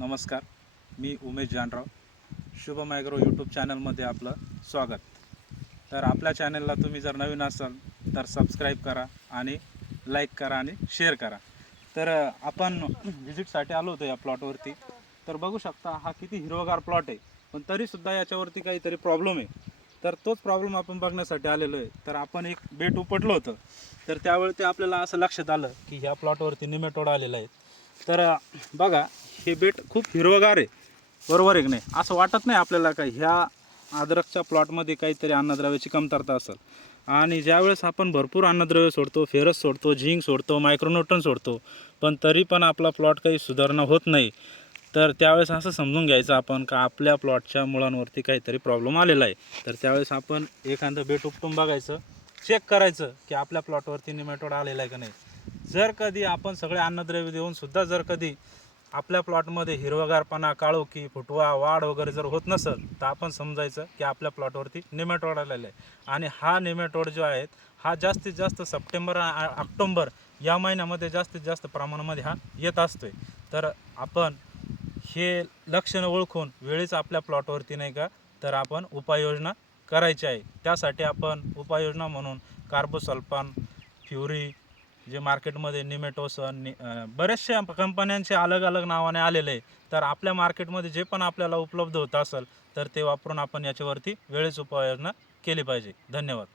नमस्कार मी उमेश जानराव शुभ मायग्रो यूट्यूब चॅनलमध्ये आपलं स्वागत. तर आपल्या चॅनलला तुम्ही जर नवीन असाल तर सबस्क्राईब करा आणि लाईक करा आणि शेअर करा. तर आपण व्हिजिटसाठी आलो होतो या प्लॉटवरती. तर बघू शकता हा किती हिरवगार प्लॉट आहे. पण तरीसुद्धा याच्यावरती काहीतरी प्रॉब्लेम आहे. तर तोच प्रॉब्लेम आपण बघण्यासाठी आलेलो आहे. तर आपण एक बेट उपटलं होतं. तर त्यावेळी ते आपल्याला असं लक्षात आलं की ह्या प्लॉटवरती निमेटोड आलेला आहे. तर बघा हे बेट खूप हिरवगार आहे. बरोबर आहे की नाही? असं वाटत नाही आपल्याला का ह्या अद्रकच्या प्लॉटमध्ये काहीतरी अन्नद्रव्याची कमतरता असेल. आणि ज्यावेळेस आपण भरपूर अन्नद्रव्य सोडतो फेरस सोडतो झिंक सोडतो मायक्रोन्यूटन सोडतो पण तरी पण आपला प्लॉट काही सुधारणा होत नाही. तर त्यावेळेस असं समजून घ्यायचं आपण का आपल्या प्लॉटच्या मुळांवरती काहीतरी प्रॉब्लेम आलेला आहे. तर त्यावेळेस आपण एखादं बेट उपटून बघायचं चेक करायचं की आपल्या प्लॉटवरती निमॅटोड आलेला आहे का नाही. जर कधी आपण सगळे अन्नद्रव्य देऊन सुद्धा जर कधी आपल्या प्लॉटमध्ये हिरवगारपणा काळोखी फुटवा वाढ वगैरे जर होत नसेल तर आपण समजायचं की आपल्या प्लॉटवरती निमेटोड आलेला आहे आणि हा निमेटोड जो आहे हा जास्तीत जास्त सप्टेंबर ऑक्टोंबर या महिन्यामध्ये जास्तीत जास्त प्रमाणामध्ये हा येत असतो आहे तर आपण हे लक्षणं ओळखून वेळीच आपल्या प्लॉटवरती नाही का तर आपण उपाययोजना करायची आहे. त्यासाठी आपण उपाययोजना म्हणून कार्बोसल्फान फ्युरी जे मार्केटमध्ये निमेटोसन नि बऱ्याचशा कंपन्यांचे अलग अलग नावाने आलेले आहे. तर आपल्या मार्केटमध्ये जे पण आपल्याला उपलब्ध होत असेल तर ते वापरून आपण याच्यावरती वेळेच उपाययोजना केली पाहिजे. धन्यवाद.